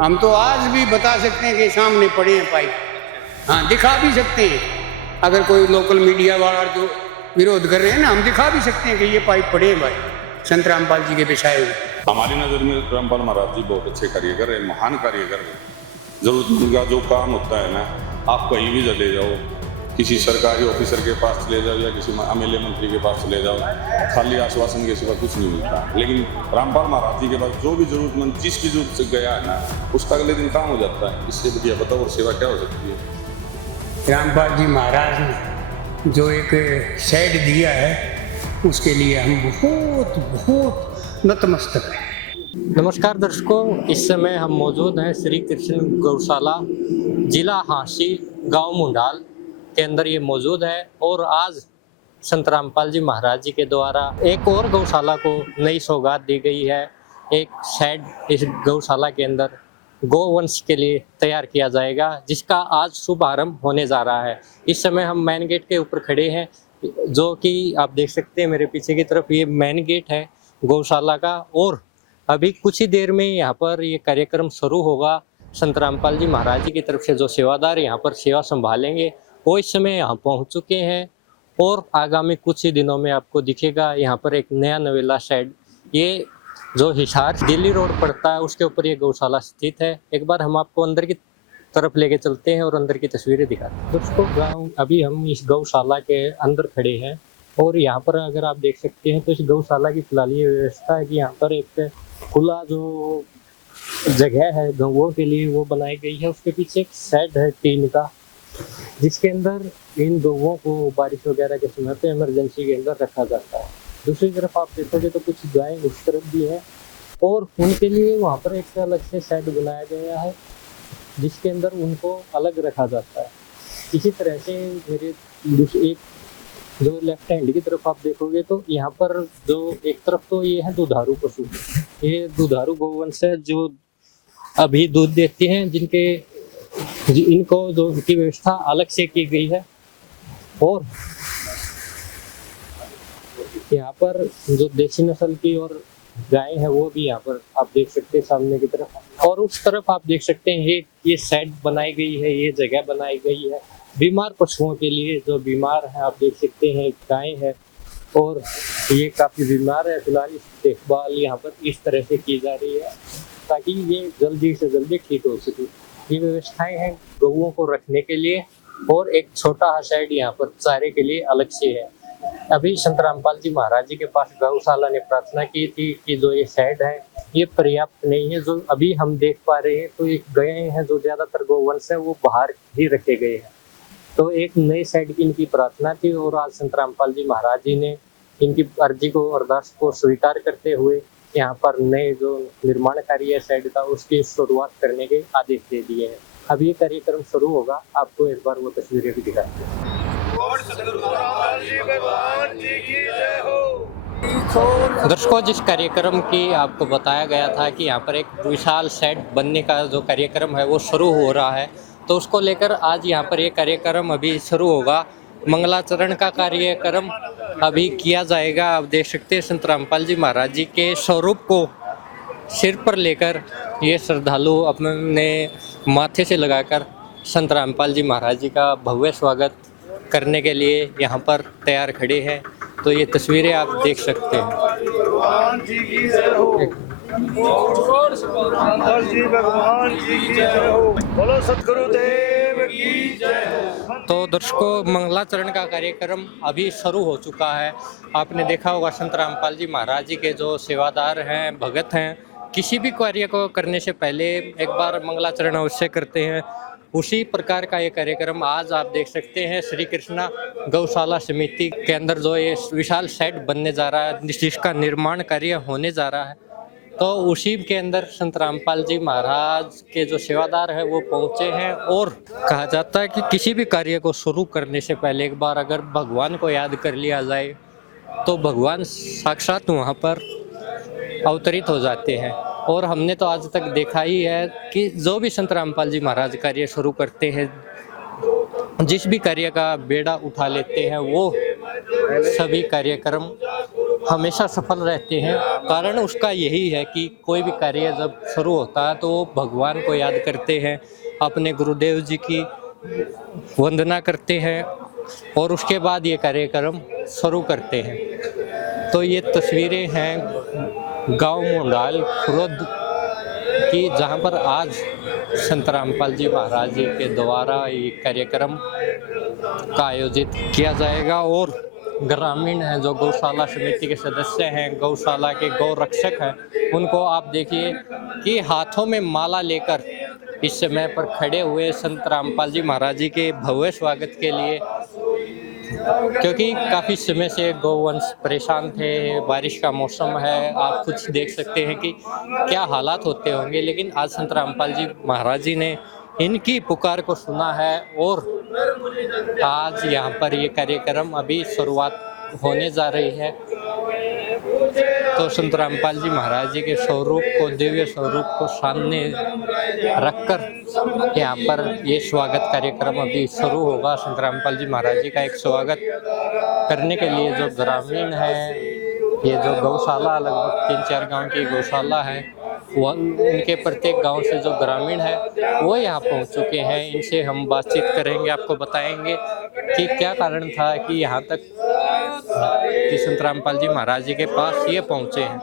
हम तो आज भी बता सकते हैं कि सामने पड़े हैं पाइप, हाँ दिखा भी सकते हैं। अगर कोई लोकल मीडिया वाला जो विरोध कर रहे हैं ना, हम दिखा भी सकते हैं कि ये पाइप पड़े हैं भाई, संत रामपाल जी के बिछाए हुए। हमारी नज़र में रामपाल महाराज जी बहुत अच्छे कार्य कर रहे हैं, महान कार्य कर रहे हैं। जरूरतमंद का जो काम होता है ना, आप कहीं भी चले जाओ, किसी सरकारी ऑफिसर के पास चले जाओ या किसी एमएलए मंत्री के पास चले जाओ, खाली आश्वासन के सिवा कुछ नहीं मिलता। लेकिन रामपाल महाराज जी के पास जो भी जरूरतमंद जिस भी जरूरत से गया है ना, उसका अगले दिन काम हो जाता है। इससे बढ़िया बताओ और सेवा क्या हो सकती है। रामपाल जी महाराज ने जो एक शेड दिया है, उसके लिए हम बहुत बहुत नतमस्तक हैं। नमस्कार दर्शकों, इस समय हम मौजूद हैं श्री कृष्ण गौशाला, जिला हांसी, गांव मुंडाल के अंदर ये मौजूद है। और आज संत रामपाल जी महाराज जी के द्वारा एक और गौशाला को नई सौगात दी गई है। एक शेड इस गौशाला के अंदर गौवंश के लिए तैयार किया जाएगा, जिसका आज शुभारंभ होने जा रहा है। इस समय हम मेन गेट के ऊपर खड़े हैं, जो कि आप देख सकते हैं मेरे पीछे की तरफ ये मेन गेट है गौशाला का। और अभी कुछ ही देर में यहाँ पर ये कार्यक्रम शुरू होगा। संत रामपाल जी महाराज जी की तरफ से जो सेवादार यहाँ पर सेवा संभालेंगे वो इस समय यहाँ पहुँच चुके हैं। और आगामी कुछ ही दिनों में आपको दिखेगा यहाँ पर एक नया नवेला शेड। ये जो हिसार दिल्ली रोड पड़ता है उसके ऊपर ये गौशाला स्थित है। एक बार हम आपको अंदर की तरफ लेके चलते हैं और अंदर की तस्वीरें दिखाते हैं। दोस्तों अभी हम इस गौशाला के अंदर खड़े हैं और यहाँ पर अगर आप देख सकते हैं तो इस गौशाला की फिलहाल ये व्यवस्था है कि यहाँ पर एक खुला जो जगह है गौओं के लिए वो बनाई गई है। उसके पीछे एक शेड है टीन का, जिसके अंदर इन गौओं को बारिश वगैरह के समय पे इमरजेंसी के अंदर रखा जाता है। दूसरी तरफ आप देखोगे तो कुछ गायें उस तरफ भी है और उनके लिए वहाँ पर एक अलग से शेड बनाया गया है, जिसके अंदर उनको अलग रखा जाता है। इसी तरह से मेरे एक जो लेफ्ट हैंड की तरफ आप देखोगे तो यहाँ पर जो एक तरफ तो ये है दुधारू पशु, ये दुधारू गौवंश है जो अभी दूध देती हैं, इनको जो की व्यवस्था अलग से की गई है। और यहाँ पर जो देसी नस्ल की और गाय है वो भी यहाँ पर आप देख सकते हैं सामने की तरफ। और उस तरफ आप देख सकते हैं ये शेड बनाई गई है, ये जगह बनाई गई है बीमार पशुओं के लिए। जो बीमार है आप देख सकते हैं गाय है और ये काफी बीमार है। फिलहाल इस देखभाल यहाँ पर इस तरह से की जा रही है ताकि ये जल्दी से जल्दी ठीक हो सके। ये व्यवस्थाएं हैं गौओं को रखने के लिए और एक छोटा शेड यहाँ पर चारे के लिए अलग से है। अभी संत रामपाल जी महाराज जी के पास गौशाला ने प्रार्थना की थी कि जो ये शेड है ये पर्याप्त नहीं है। जो अभी हम देख पा रहे हैं तो एक गायें हैं जो ज्यादातर गौवंश है वो बाहर ही रखे गए हैं। तो एक नए शेड की इनकी प्रार्थना थी और आज संत रामपाल जी महाराज जी ने इनकी अर्जी को, अरदास को स्वीकार करते हुए यहाँ पर नए जो निर्माण कार्य है शेड का उसकी शुरुआत करने के आदेश दे दिए हैं। अब ये कार्यक्रम शुरू होगा, आपको एक बार वो तस्वीरें भी दिखाते हैं। दर्शकों, जिस कार्यक्रम की आपको बताया गया था कि यहाँ पर एक विशाल शेड बनने का जो कार्यक्रम है वो शुरू हो रहा है, तो उसको लेकर आज यहाँ पर ये कार्यक्रम अभी शुरू होगा। मंगलाचरण का कार्यक्रम अभी किया जाएगा। आप देख सकते हैं संत रामपाल जी महाराज जी के स्वरूप को सिर पर लेकर ये श्रद्धालु अपने माथे से लगाकर संत रामपाल जी महाराज जी का भव्य स्वागत करने के लिए यहाँ पर तैयार खड़े हैं। तो ये तस्वीरें आप देख सकते हैं। भगवान जी की जय हो, भगवान जी की जय हो, बोलो सतगुरुदेव की जय हो। तो दर्शकों, मंगलाचरण का कार्यक्रम अभी शुरू हो चुका है। आपने देखा होगा संत रामपाल जी महाराज जी के जो सेवादार हैं, भगत हैं, किसी भी कार्य को करने से पहले एक बार मंगलाचरण अवश्य करते हैं। उसी प्रकार का ये कार्यक्रम आज आप देख सकते हैं श्री कृष्णा गौशाला समिति के अंदर जो ये विशाल शेड बनने जा रहा है, जिसका निर्माण कार्य होने जा रहा है, तो उसी के अंदर संत रामपाल जी महाराज के जो सेवादार है वो पहुंचे हैं। और कहा जाता है कि किसी भी कार्य को शुरू करने से पहले एक बार अगर भगवान को याद कर लिया जाए तो भगवान साक्षात वहाँ पर अवतरित हो जाते हैं। और हमने तो आज तक देखा ही है कि जो भी संत रामपाल जी महाराज कार्य शुरू करते हैं, जिस भी कार्य का बेड़ा उठा लेते हैं, वो सभी कार्यक्रम हमेशा सफल रहते हैं। कारण उसका यही है कि कोई भी कार्य जब शुरू होता है तो वो भगवान को याद करते हैं, अपने गुरुदेव जी की वंदना करते हैं और उसके बाद ये कार्यक्रम शुरू करते हैं। तो ये तस्वीरें हैं गांव मुंडाल खुर्द की, जहां पर आज संत रामपाल जी महाराज जी के द्वारा ये कार्यक्रम का आयोजित किया जाएगा। और ग्रामीण हैं जो गौशाला समिति के सदस्य हैं, गौशाला के गौ रक्षक हैं, उनको आप देखिए कि हाथों में माला लेकर इस समय पर खड़े हुए संत रामपाल जी महाराज जी के भव्य स्वागत के लिए, क्योंकि काफ़ी समय से गौवंश परेशान थे, बारिश का मौसम है, आप कुछ देख सकते हैं कि क्या हालात होते होंगे। लेकिन आज संत रामपाल जी महाराज जी ने इनकी पुकार को सुना है और आज यहाँ पर ये कार्यक्रम अभी शुरुआत होने जा रही है। तो संत रामपाल जी महाराज जी के स्वरूप को, दिव्य स्वरूप को सामने रखकर यहाँ पर ये स्वागत कार्यक्रम अभी शुरू होगा। संत रामपाल जी महाराज जी का एक स्वागत करने के लिए जो ग्रामीण है, ये जो गौशाला लगभग 3-4 गांव की गौशाला है, वो उनके प्रत्येक गांव से जो ग्रामीण है वो यहाँ पहुँच चुके हैं। इनसे हम बातचीत करेंगे, आपको बताएंगे कि क्या कारण था कि यहाँ तक कि संत रामपाल जी महाराज जी के पास ये पहुँचे हैं।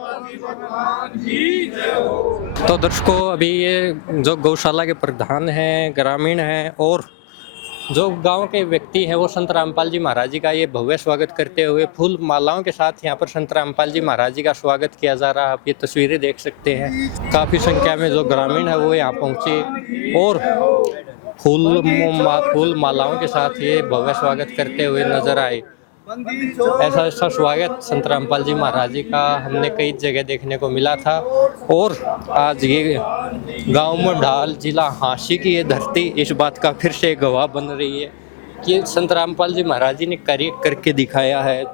तो दर्शकों, अभी ये जो गौशाला के प्रधान हैं, ग्रामीण हैं और जो गांव के व्यक्ति हैं, वो संत रामपाल जी महाराज जी का ये भव्य स्वागत करते हुए फूल मालाओं के साथ यहाँ पर संत रामपाल जी महाराज जी का स्वागत किया जा रहा है। आप ये तस्वीरें देख सकते हैं, काफ़ी संख्या में जो ग्रामीण है वो यहाँ पहुँचे और फूल मालाओं के साथ ये भव्य स्वागत करते हुए नजर आए। ऐसा स्वागत संत रामपाल जी महाराज जी का हमने कई जगह देखने को मिला था और आज ये गांव मुंडाल जिला हांसी की ये धरती इस बात का फिर से गवाह बन रही है कि संत रामपाल जी महाराज जी ने कार्य करके दिखाया है।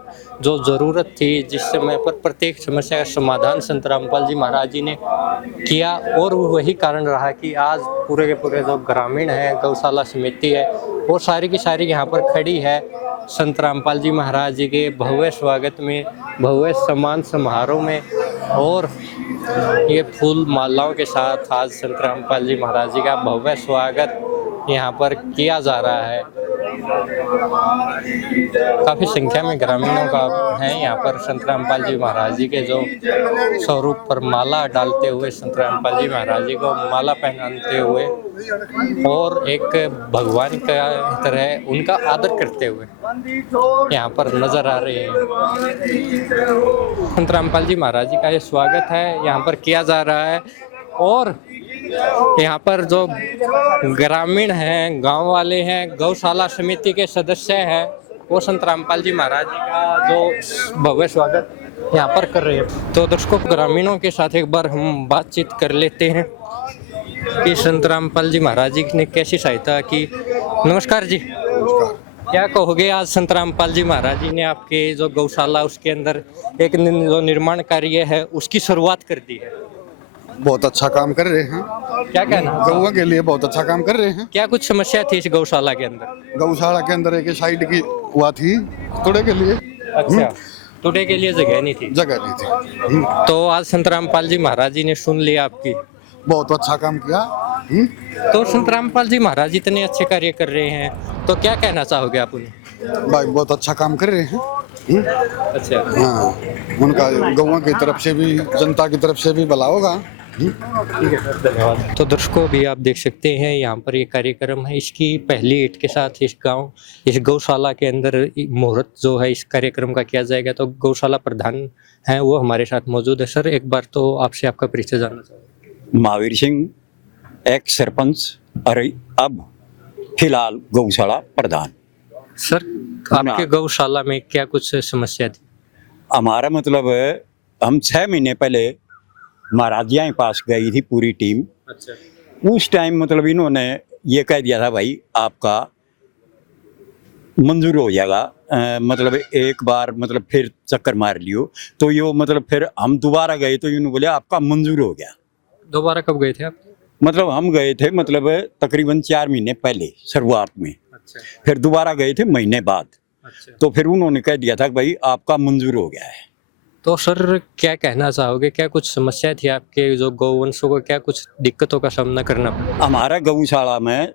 जो ज़रूरत थी, जिस समय पर प्रत्येक समस्या का समाधान संत रामपाल जी महाराज जी ने किया और वही कारण रहा कि आज पूरे के पूरे जो ग्रामीण हैं, गौशाला समिति है, वो सारी की सारी यहाँ पर खड़ी है संत रामपाल जी महाराज जी के भव्य स्वागत में, भव्य सम्मान समारोह में। और ये फूल मालाओं के साथ आज संत रामपाल जी महाराज जी का भव्य स्वागत यहाँ पर किया जा रहा है। काफ़ी संख्या में ग्रामीणों का है यहाँ पर संत रामपाल जी महाराज जी के जो स्वरूप पर माला डालते हुए, संत रामपाल जी महाराज जी को माला पहनाते हुए और एक भगवान का तरह उनका आदर करते हुए यहाँ पर नजर आ रहे हैं। संत रामपाल जी महाराज जी का ये स्वागत है यहाँ पर किया जा रहा है और यहाँ पर जो ग्रामीण हैं, गांव वाले हैं, गौशाला समिति के सदस्य हैं, वो संत रामपाल जी महाराज जी का जो भव्य स्वागत यहाँ पर कर रहे हैं। तो दर्शकों, ग्रामीणों के साथ एक बार हम बातचीत कर लेते हैं कि संत रामपाल जी महाराज जी ने कैसी सहायता की। नमस्कार जी। क्या कहोगे, आज संत रामपाल जी महाराज जी ने आपके जो गौशाला उसके अंदर एक जो निर्माण कार्य है उसकी शुरुआत कर दी है। बहुत अच्छा काम कर रहे हैं, क्या कहना, गौवा के लिए बहुत अच्छा काम कर रहे हैं। क्या कुछ समस्या थी इस गौशाला के अंदर? गौशाला के अंदर एक साइड की हुआ थी थोड़े के लिए। अच्छा, टूटे के लिए जगह नहीं थी। जगह नहीं थी। तो आज संत रामपाल जी महाराज जी ने सुन लिया आपकी, बहुत अच्छा काम किया। तो संत रामपाल जी महाराज इतने अच्छे कार्य कर रहे हैं, तो क्या कहना चाहोगे आप उन्हें? भाई बहुत अच्छा काम कर रहे हैं। अच्छा, हाँ, उनका गौवा की तरफ से भी, जनता की तरफ से भी भला होगा। ठीक है सर, धन्यवाद। तो दर्शकों, भी आप देख सकते हैं यहाँ पर ये कार्यक्रम है, इसकी पहली ईंट के साथ इस गौशाला के अंदर मुहूर्त जो है इस कार्यक्रम का किया जाएगा। तो गौशाला प्रधान हैं वो हमारे साथ मौजूद है। सर, एक बार तो आपसे आपका परिचय जानना चाहूँगा। महावीर सिंह, एक्स सरपंच और अब फिलहाल गौशाला प्रधान। सर, आपके गौशाला में क्या कुछ समस्या थी? हमारा मतलब है, हम 6 महीने पहले महाराज जी के पास गई थी पूरी टीम। अच्छा। उस टाइम मतलब इन्होंने ये कह दिया था, भाई आपका मंजूर हो जाएगा, मतलब एक बार मतलब फिर चक्कर मार लियो। तो यो मतलब फिर हम दोबारा गए तो इन्होंने बोले आपका मंजूर हो गया। दोबारा कब गए थे आप? मतलब हम गए थे मतलब तकरीबन 4 महीने पहले शुरुआत में। अच्छा। फिर दोबारा गए थे महीने बाद। अच्छा। तो फिर उन्होंने कह दिया था कि भाई आपका मंजूर हो गया है। तो सर क्या कहना चाहोगे, क्या कुछ समस्या थी आपके जो गौवंशों को, क्या कुछ दिक्कतों का सामना करना पड़ा? हमारा गौशाला में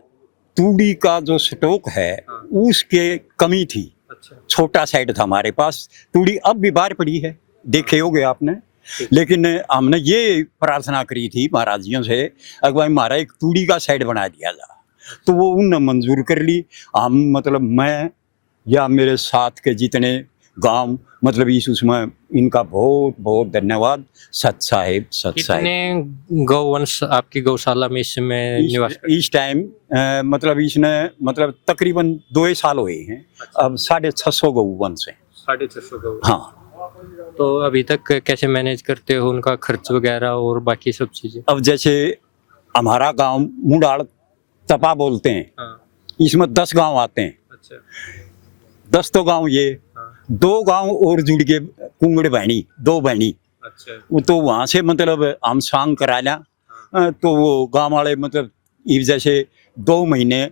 तूड़ी का जो स्टॉक है उसके कमी थी। अच्छा। छोटा साइड था हमारे पास, तूड़ी अब भी बाहर पड़ी है, देखे होगे आपने। लेकिन हमने ये प्रार्थना करी थी महाराजियों से, अगर हमारा एक तूड़ी का साइड बना दिया जा, तो वो उन्होंने मंजूर कर ली। हम मतलब मैं या मेरे साथ के जितने गांव मतलब इस उसमें इनका बहुत बहुत धन्यवाद। सत साहिब, सत साहिब। कितने गौवंश आपकी गौशाला में इस समय निवास करते हैं? इस टाइम मतलब इसने मतलब तकरीबन 2 साल हुए हैं। अब 650 गौवंश हैं। 650 गौ। हाँ। तो अभी तक कैसे मैनेज करते हो उनका खर्च वगैरह और बाकी सब चीजें? अब जैसे हमारा गांव मुंडाल तपा बोलते हैं, हाँ। इसमें 10 गांव आते हैं। अच्छा। 10 तो गांव ये, हाँ। 2 गांव और जुड़ के कुंगड़ बहनी, 2 बहनी, अच्छा। वो तो वहां से मतलब हम सांग करा लिया। तो वो गांव वाले मतलब जैसे 2 महीने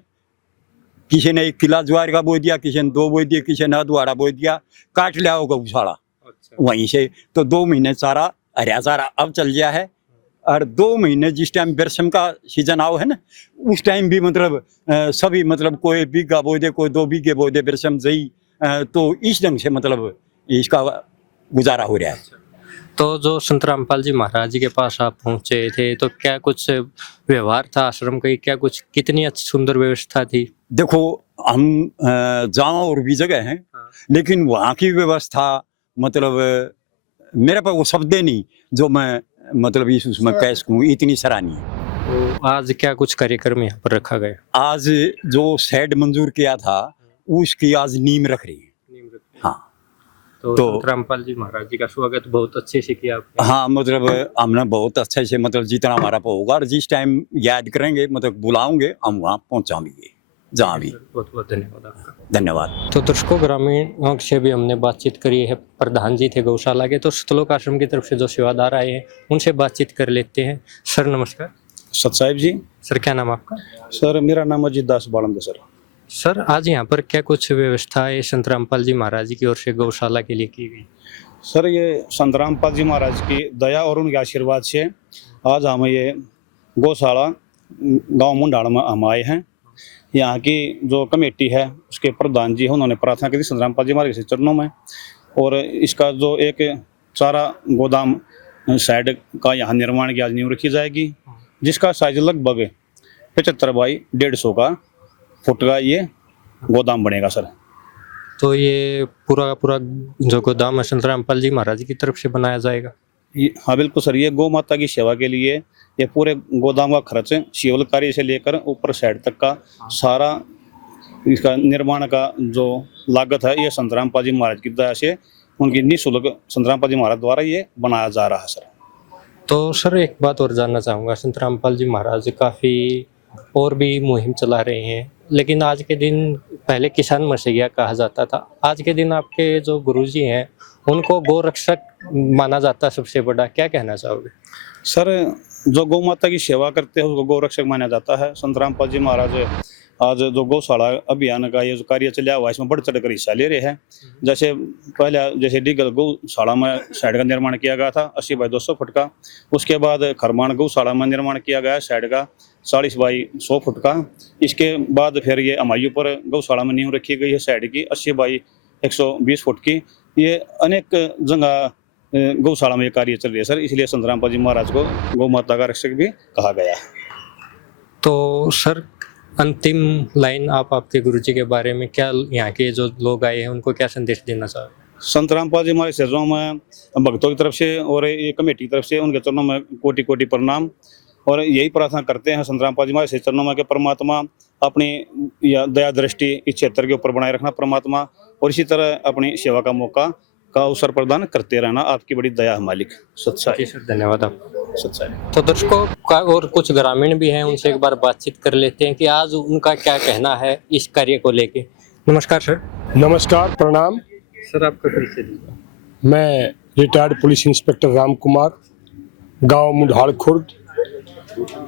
किसी ने 1 किला ज्वार का बो दिया, किसी ने 2 बो दिया, किसी ने अधवाड़ा बो दिया, काट लिया होगा गौशाला अच्छा। वहीं से। तो 2 महीने चारा हरिया चारा अब चल गया है। और 2 महीने जिस टाइम बेरसम का सीजन आओ है ना, उस टाइम भी मतलब सभी मतलब कोई बीघा बो दे, कोई 2 बीघे बो दे बेरसम जई। तो इस ढंग से मतलब इसका गुजारा हो रहा है। तो जो संत रामपाल जी महाराज जी के पास आप पहुंचे थे, तो क्या कुछ व्यवहार था आश्रम का, क्या कुछ कितनी अच्छी सुंदर व्यवस्था थी? देखो हम जहाँ और भी जगह हैं, लेकिन वहाँ की व्यवस्था मतलब मेरे पास वो शब्द नहीं जो मैं मतलब इस उसमें कह सकूँ, इतनी सराहनीय है। तो आज क्या कुछ कार्यक्रम यहाँ पर रखा गया? आज जो शेड मंजूर किया था उसकी आज नींव रख रही है। हाँ। तो संत रामपाल जी महाराज जी का स्वागत बहुत अच्छे से किया आपने? हाँ, मतलब हमने बहुत अच्छे से मतलब जितना हमारा होगा और जिस टाइम याद करेंगे मतलब बुलाओगे हम वहाँ पहुँचाएंगे जहाँ भी। बहुत बहुत धन्यवाद आपका। धन्यवाद। तो दर्शकों, ग्रामीणों से भी हमने बातचीत करी है। प्रधान जी थे गौशाला के, तो सतलोक आश्रम की तरफ से जो सेवादार आए हैं उनसे बातचीत कर लेते हैं। सर नमस्कार। सत साहिब जी। सर क्या नाम आपका? सर मेरा नाम अजीत दास बालंद सर। सर आज यहाँ पर क्या कुछ व्यवस्थाएं संत रामपाल जी महाराज जी की ओर से गौशाला के लिए की गई? सर ये संत रामपाल जी महाराज की दया और उनके आशीर्वाद से आज हम ये गौशाला गांव मुंडाल में हम आए हैं। यहाँ की जो कमेटी है उसके प्रधान जी हैं, उन्होंने प्रार्थना की थी संत रामपाल जी महाराज के चरणों में। और इसका जो एक चारा गोदाम साइड का यहाँ निर्माण की आज नींव रखी जाएगी, जिसका साइज लगभग 75 बाई 150 फुट का ये गोदाम बनेगा सर। तो ये पूरा पूरा जो गोदाम है संत रामपाल जी महाराज की तरफ से बनाया जाएगा? हाँ बिल्कुल सर, ये गौ माता की सेवा के लिए ये पूरे गोदाम का खर्च शिवल कार्य से लेकर ऊपर साइड तक का सारा इसका निर्माण का जो लागत है ये संत रामपाल जी महाराज की दया से उनकी निःशुल्क संत रामपाल जी महाराज द्वारा ये बनाया जा रहा है सर। तो सर एक बात और जानना चाहूँगा, संत रामपाल जी महाराज काफ़ी और भी मुहिम चला रहे हैं, लेकिन आज के दिन पहले किसान मसीहा कहा जाता था, आज के दिन आपके जो गुरुजी हैं उनको गोरक्षक माना जाता है सबसे बड़ा, क्या कहना चाहोगे? सर जो गौ माता की सेवा करते हैं उसको गौरक्षक माना जाता है। संत रामपाल जी महाराज आज जो गौशाला अभियान का ये जो कार्य चला हुआ है इसमें बढ़ चढ़ कर हिस्सा ले रहे हैं। जैसे पहले जैसे डीगल गौशाला में साइड का निर्माण किया गया था 80 बाई 200 फुट का, उसके बाद खरमान गौशाला में निर्माण किया गया साइड का 40 बाई 100 फुट का। इसके बाद फिर ये अमायू पर गौशाला में नींव रखी गई है साइड की 80 बाई 120 फुट की। ये अनेक जगह गौशाला में ये कार्य चल रही है सर, इसलिए संत रामपाल जी महाराज को गौ माता का रक्षक भी कहा गया है। तो सर अंतिम लाइन आप आपके गुरुजी के बारे में क्या, यहाँ के जो लोग आए हैं उनको क्या संदेश देना चाहोगे? संत रामपाल जी हमारे चरणों में भक्तों की तरफ से और ये कमेटी की तरफ से उनके चरणों में कोटि कोटि प्रणाम। और यही प्रार्थना करते हैं संत रामपाल जी हमारे चरणों में कि परमात्मा अपनी या दया दृष्टि इस क्षेत्र के ऊपर बनाए रखना परमात्मा, और इसी तरह अपनी सेवा का मौका का अवसर प्रदान करते रहना। आपकी बड़ी दया है मालिक। सच्चाई सर धन्यवाद आप। सच्चाई। तो दर्शकों का और कुछ ग्रामीण भी हैं, उनसे एक बार बातचीत कर लेते हैं कि आज उनका क्या कहना है इस कार्य को लेके। नमस्कार सर। नमस्कार, प्रणाम। सर आपका परिचय दीजिए। मैं retired police inspector Ram Kumar, गांव मुंडाल खुर्द।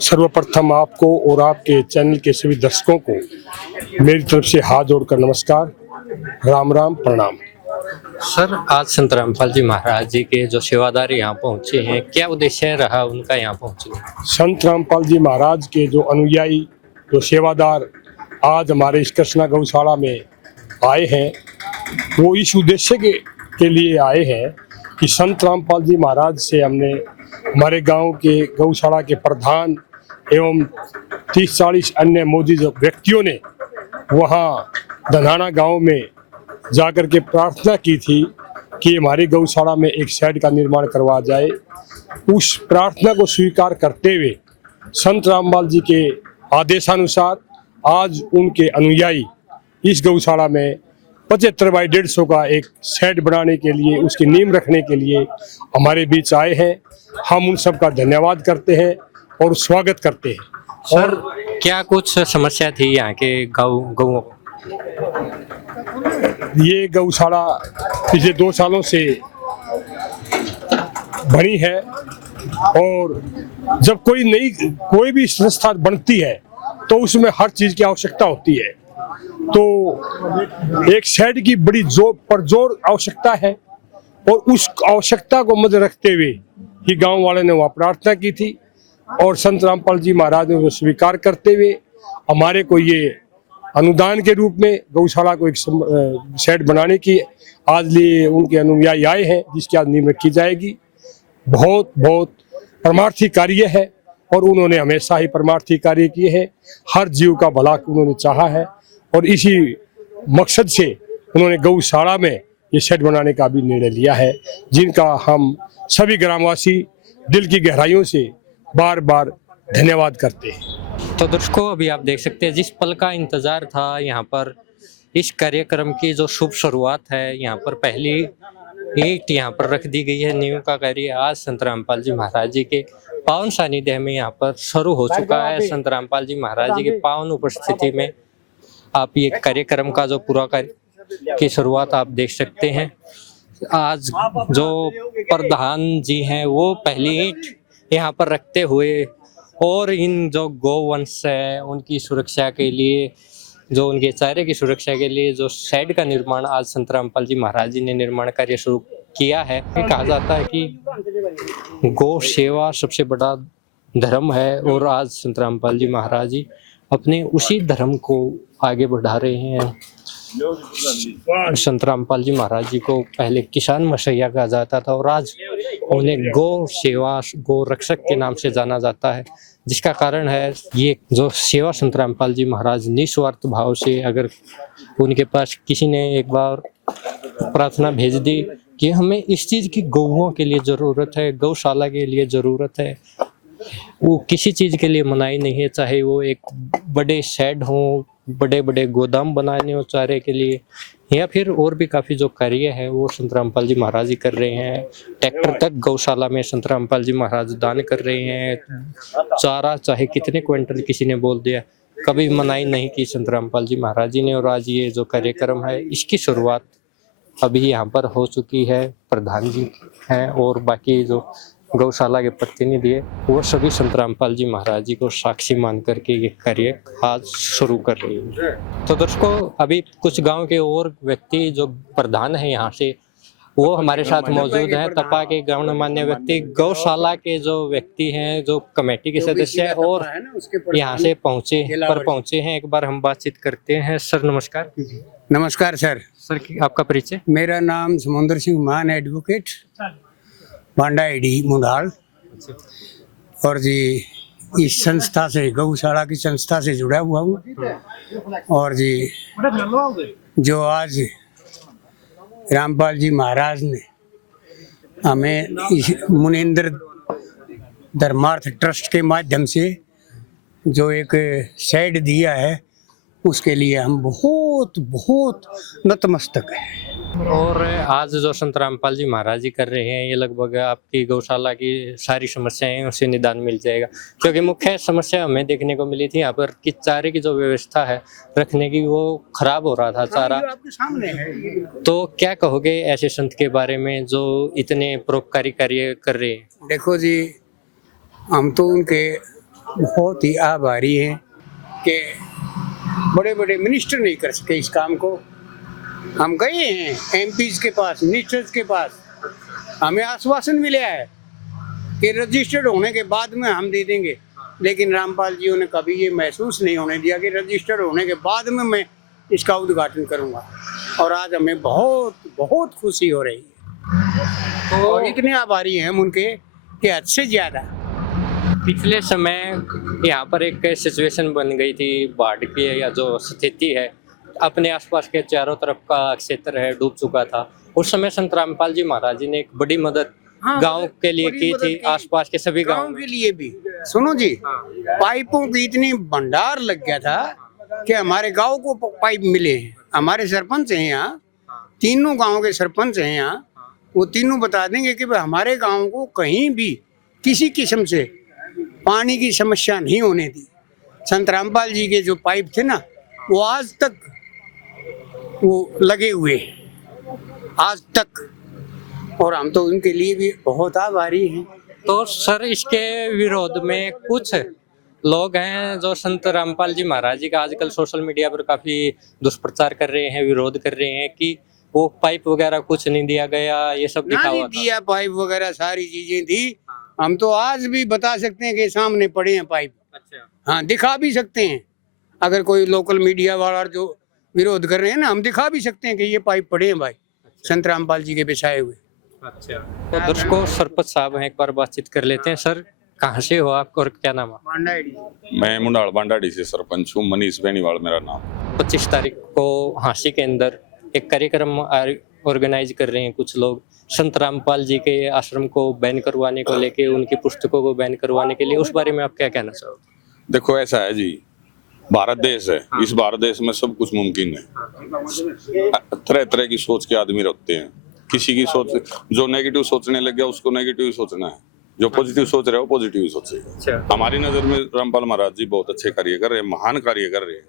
सर्वप्रथम आपको और आपके चैनल के सभी दर्शकों को मेरी तरफ से हाथ जोड़कर नमस्कार, राम राम, प्रणाम। सर, आज संत रामपाल जी महाराज जी के जो सेवादार यहाँ पहुँचे हैं, क्या उद्देश्य रहा उनका यहाँ पहुँचने? संत रामपाल जी महाराज के जो अनुयायी, जो सेवादार आज हमारे इस कृष्णा गौशाला में आए हैं, वो इस उद्देश्य के लिए आए हैं कि संत रामपाल जी महाराज से हमने हमारे गांव के गौशाला के प्रधान एवं 30-40 अन्य मौजूद व्यक्तियों ने वहाँ धनाना गांव में जाकर के प्रार्थना की थी कि हमारी गौशाला में एक शेड का निर्माण करवा जाए। उस प्रार्थना को स्वीकार करते हुए संत रामपाल जी के आदेशानुसार आज उनके अनुयायी इस गौशाला में 75/150 का एक शेड बनाने के लिए, उसकी नींव रखने के लिए हमारे बीच आए हैं। हम उन सब का धन्यवाद करते हैं और स्वागत करते हैं। सर, क्या कुछ समस्या थी यहाँ के गौओं? ये गौशाला पिछले 2 सालों से बनी है और जब कोई भी संस्था बनती है तो उसमें हर चीज की आवश्यकता होती है। तो एक शेड की बड़ी जोर आवश्यकता है और उस आवश्यकता को मद्देनजर रखते हुए ही गांव वाले ने वहाँ प्रार्थना की थी और संत रामपाल जी महाराज ने वो स्वीकार करते हुए हमारे को ये अनुदान के रूप में गौशाला को एक शेड बनाने की आज लिए उनके अनुयायी आए हैं, जिसकी आज नींव रखी जाएगी। बहुत बहुत परमार्थी कार्य है और उन्होंने हमेशा ही परमार्थी कार्य किए हैं। हर जीव का भला उन्होंने चाहा है और इसी मकसद से उन्होंने गौशाला में ये शेड बनाने का भी निर्णय लिया है, जिनका हम सभी ग्रामवासी दिल की गहराइयों से बार बार धन्यवाद करते हैं। तो दर्शकों, अभी आप देख सकते हैं जिस पल का इंतजार था यहाँ पर इस कार्यक्रम की जो शुभ शुरुआत है, यहाँ पर पहली ईंट यहाँ पर रख दी गई है। नींव का कार्य आज संत रामपाल जी महाराज जी के पावन सानिध्य में यहाँ पर शुरू हो चुका है। संत रामपाल जी महाराज जी के पावन उपस्थिति में आप ये कार्यक्रम का जो पूरा कार्य की शुरुआत आप देख सकते हैं। आज जो प्रधान जी हैं वो पहली ईंट यहाँ पर रखते हुए और इन जो गौवंश है उनकी सुरक्षा के लिए, जो उनके चारे की सुरक्षा के लिए जो शेड का निर्माण आज संत रामपाल जी महाराज जी ने निर्माण कार्य शुरू किया है। कहा जाता है कि गौ सेवा सबसे बड़ा धर्म है और आज संत रामपाल जी महाराज जी अपने उसी धर्म को आगे बढ़ा रहे हैं। संत रामपाल जी महाराज जी को पहले किसान मसैया कहा जाता था और आज उन्हें गौ सेवा, गौ रक्षक के नाम से जाना जाता है, जिसका कारण है ये जो सेवा संत रामपाल जी महाराज निस्वार्थ भाव से, अगर उनके पास किसी ने एक बार प्रार्थना भेज दी कि हमें इस चीज़ की गौओं के लिए ज़रूरत है, गौशाला के लिए ज़रूरत है, वो किसी चीज़ के लिए मनाही नहीं है, चाहे वो एक बड़े शेड हों, बड़े बड़े गोदाम बनाने हो चारे के लिए, या फिर और भी काफ़ी जो कार्य है वो संत रामपाल जी महाराज जी कर रहे हैं। ट्रैक्टर तक गौशाला में संत रामपाल जी महाराज दान कर रहे हैं। चारा चाहे कितने क्विंटल किसी ने बोल दिया, कभी मनाही नहीं की संत रामपाल जी महाराज जी ने। और आज ये जो कार्यक्रम है इसकी शुरुआत अभी यहाँ पर हो चुकी है। प्रधान जी हैं और बाकी जो गौशाला के प्रतिनिधि है वो सभी संत रामपाल जी महाराज जी को साक्षी मान करके ये कार्य आज शुरू कर रही है। तो दर्शकों, अभी कुछ गांव के और व्यक्ति जो प्रधान है यहाँ से वो हमारे साथ मौजूद हैं। तपा के गणमान्य व्यक्ति, गौशाला के जो व्यक्ति हैं, जो कमेटी के सदस्य हैं और यहाँ से पहुँचे हैं। एक बार हम बातचीत करते हैं। सर नमस्कार। नमस्कार सर। सर आपका परिचय? मेरा नाम समुंदर सिंह मान, एडवोकेट, बांडा एडी मुंडाल, और जी इस संस्था से, गौशाला की संस्था से जुड़ा हुआ हूँ। और जी जो आज रामपाल जी महाराज ने हमें इस मुनींद्र धर्मार्थ ट्रस्ट के माध्यम से जो एक शेड दिया है उसके लिए हम बहुत बहुत नतमस्तक हैं। और आज जो संत रामपाल जी महाराज जी कर रहे हैं ये लगभग आपकी गौशाला की सारी समस्याएं उससे निदान मिल जाएगा, क्योंकि मुख्य समस्या हमें देखने को मिली थी यहाँ पर कि चारे की जो व्यवस्था है रखने की वो खराब हो रहा था चारा। आपके सामने है। तो क्या कहोगे ऐसे संत के बारे में जो इतने परोपकारी कार्य कर रहे हैं? देखो जी, हम तो उनके बहुत ही आभारी हैं कि बड़े बड़े मिनिस्टर नहीं कर सके इस काम को, हम गए हैं एमपीज के पास, मिनिस्टर्स के पास, हमें आश्वासन मिला है कि रजिस्टर्ड होने के बाद में हम दे देंगे, लेकिन रामपाल जी ने कभी ये महसूस नहीं होने दिया कि रजिस्टर्ड होने के बाद में मैं इसका उद्घाटन करूंगा। और आज हमें बहुत बहुत खुशी हो रही है और इतने आभारी हैं हम उनके कि हद से ज़्यादा। पिछले समय यहाँ पर एक सिचुएशन बन गई थी, बाढ़ की या जो स्थिति है, अपने आसपास के चारों तरफ का क्षेत्र है डूब चुका था। उस समय संत रामपाल जी महाराज जी ने एक बड़ी मदद गांव के लिए बड़ी की मदद थी, की। आसपास के सभी गांव गांव के लिए भी सुनो जी, पाइपों की इतनी भंडार लग गया था कि हमारे गांव को पाइप मिले हैं। हमारे सरपंच हैं यहाँ, तीनों गांव के सरपंच हैं यहाँ, वो तीनों बता देंगे कि भाई हमारे गांव को कहीं भी किसी किस्म से पानी की समस्या नहीं होने दी। संत रामपाल जी के जो पाइप थे ना, वो आज तक वो लगे हुए हैं, आज तक, और हम तो उनके लिए भी बहुत आभारी हैं। तो सर, इसके विरोध में कुछ लोग हैं जो संत रामपाल जी महाराज जी का आजकल सोशल मीडिया पर काफी दुष्प्रचार कर रहे हैं, विरोध कर रहे हैं कि वो पाइप वगैरह कुछ नहीं दिया गया, ये सब ना दिखा नहीं हुआ था। दिया, पाइप वगैरह सारी चीजें थी। हम तो आज भी बता सकते हैं कि सामने पड़े हैं पाइप। अच्छा, हाँ, दिखा भी सकते हैं। अगर कोई लोकल मीडिया वाला जो विरोध कर रहे हैं ना, हम दिखा भी सकते हैं कि ये पाइप पड़े हैं भाई, संत रामपाल जी के बिछाए हुए। अच्छा। तो दर्शकों, सरपंच साहब हैं, एक बार बातचीत कर लेते हैं। सर, कहाँ से हो आप और क्या नाम है? मैं मुंडाल बांडाडी से सरपंच हूँ, मनीष बेनीवाल मेरा नाम। 25 तारीख को हांसी के अंदर एक कार्यक्रम ऑर्गेनाइज कर रहे हैं कुछ लोग, संत रामपाल जी के आश्रम को बैन करवाने को लेके, उनकी पुस्तकों को बैन करवाने के लिए। उस बारे में आप क्या कहना चाहोगे? देखो ऐसा है जी, भारत देश है, इस भारत देश में सब कुछ मुमकिन है। तरह तरह की सोच के आदमी रखते हैं। किसी की सोच, जो नेगेटिव सोचने लग गया उसको नेगेटिव सोचना है, जो पॉजिटिव सोच रहे हो पॉजिटिव सोचेगा। हमारी नजर में रामपाल महाराज जी बहुत अच्छे कार्य कर रहे हैं, महान कार्य कर रहे हैं।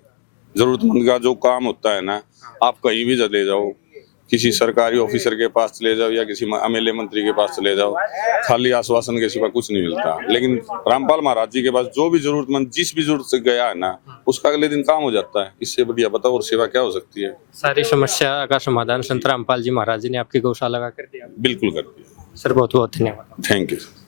जरूरतमंद का जो काम होता है ना, आप कहीं भी चले जाओ, किसी सरकारी ऑफिसर के पास चले जाओ या किसी एमएलए मंत्री के पास चले जाओ, खाली आश्वासन के सिवा कुछ नहीं मिलता। लेकिन रामपाल महाराज जी के पास जो भी जरूरतमंद जिस भी जरूरत से गया है ना, उसका अगले दिन काम हो जाता है। इससे बढ़िया बताओ और सेवा क्या हो सकती है। सारी समस्या का समाधान संत रामपाल जी महाराज जी ने आपकी गौशाला का कर दिया। बिल्कुल कर दिया। सर, बहुत बहुत धन्यवाद। Thank you.